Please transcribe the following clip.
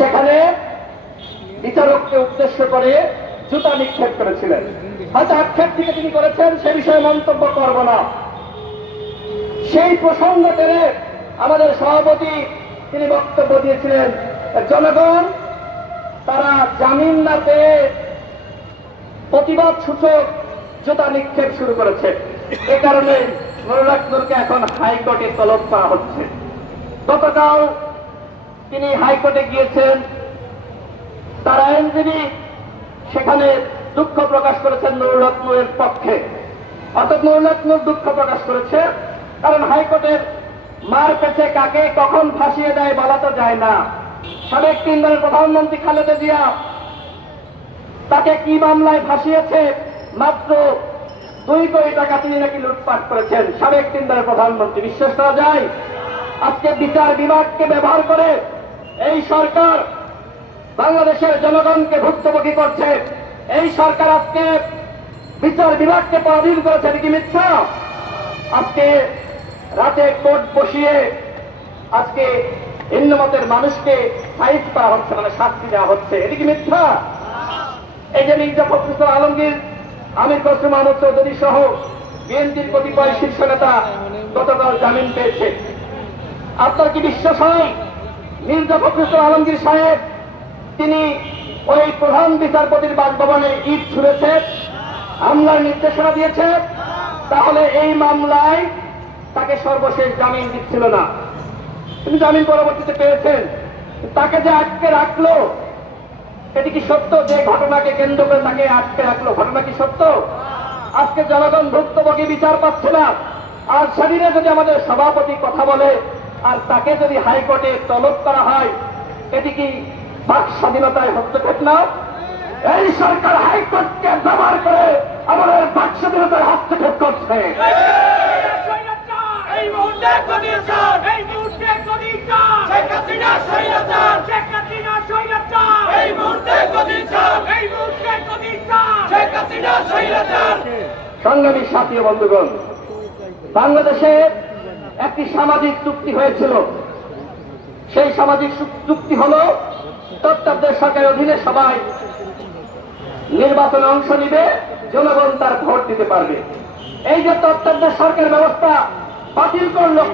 সেখানে বিচারককে উদ্দেশ্য করে জুতা নিক্ষেপ করেছিলেন। হয়তো আক্ষেপ থেকে তিনি করেছেন, সে বিষয়ে মন্তব্য করব না। সেই প্রসঙ্গ টেনে আমাদের সভাপতি তিনি বক্তব্য দিয়েছিলেন, জনগণ, তারা জামিন না পেয়ে প্রতিবাদ সূচক জুতা নিক্ষেপ শুরু করেছে। এ কারণে নুরুল্লাহকে এখন হাইকোর্টে তলব করা হচ্ছে। গতকাল তিনি হাইকোর্টে গিয়েছেন। তার আইনজীবী সেখানে দুঃখ প্রকাশ করেছেন নুরুল্লাহনুরের পক্ষে। অর্থাৎ নুরুল্লাহনুর দুঃখ প্রকাশ করেছে, কারণ হাইকোর্টের মার কাছে কাকে কখন ফাঁসিয়ে দেয় বলা তো যায় না। সাবেক তিন দলের প্রধানমন্ত্রী খালেদা জিয়া তাকে কি মামলায় ফাঁসিয়েছে মাত্র দুই কোটি টাকা তিনি নাকি লুটপাট করেছেন, সাবেক তিন দলের প্রধানমন্ত্রী। বিশ্বাস করা যায়? আজকে বিচার বিভাগকে ব্যবহার করে এই সরকার বাংলাদেশের জনগণকে ভুক্তভোগী করছে। এই সরকার আজকে বিচার বিভাগকে পরাধীন করেছে এটা কি মিথ্যা? আজকে রাতে কোর্ট বসিয়ে আজকে ভিন্নমতের মানুষকে সাইজ করা হচ্ছে মানে শাস্তি দেওয়া হচ্ছে। এটা কি মিথ্যা? এই যে মির্জা ফখরুল আলমগীর, আমির খসরু মাহমুদ চৌধুরী সহ বিএনপির কতিপয় শীর্ষ নেতা গতকাল জামিন পেয়েছে। আপনার কি বিশ্বাস হয়? মির্জা ফখরুল আলমগীর সাহেব, তিনি ওই প্রধান বিচারপতির বাসভবনে ঈদ ছুড়েছে হামলার নির্দেশনা দিয়েছে। তাহলে এই মামলায় তাকে সর্বশেষ জামিন দিচ্ছিল না। তিনি জামিন পরবর্তীতে পেয়েছেন। তাকে যে আটকে রাখল, এটি কি সত্য যে ঘটনাকে কেন্দ্র করে তাকে আটকে রাখল? ঘটনা কি সত্য? আজকে জনগণ ভুক্তভোগী বিচার পাচ্ছে না। আর শরীরে যদি আমাদের সভাপতি কথা বলে আর তাকে যদি হাইকোর্টে তলব করা হয় এটি কি বাক স্বাধীনতায় হস্তক্ষেপ না? এই সরকার হাইকোর্টকে ব্যবহার করে আমাদের বাক স্বাধীনতায় হস্তক্ষেপ করছে। এই মুহূর্তে কদিয়েছেন এই মুহূর্তে কদিয়েছেন শেখ হাসিনা শৈলাচার শেখ হাসিনা শৈলাচার এই মুহূর্তে কদিয়েছেন এই মুহূর্তে কদিয়েছেন শেখ হাসিনা শৈলাচার সংগ্রামী সাথী বন্ধুগণ বাংলাদেশে একটি সামাজিক চুক্তি হয়েছিল। সেই সামাজিক চুক- চুক্তি হল তত্ত্বাবধায়ক সরকারের অধীনে সবাই নির্বাচনে অংশ নিবে, জনগণ তার ভোট দিতে পারবে। এই যে তত্ত্বাবধায়ক সরকার ব্যবস্থা বাতিল করল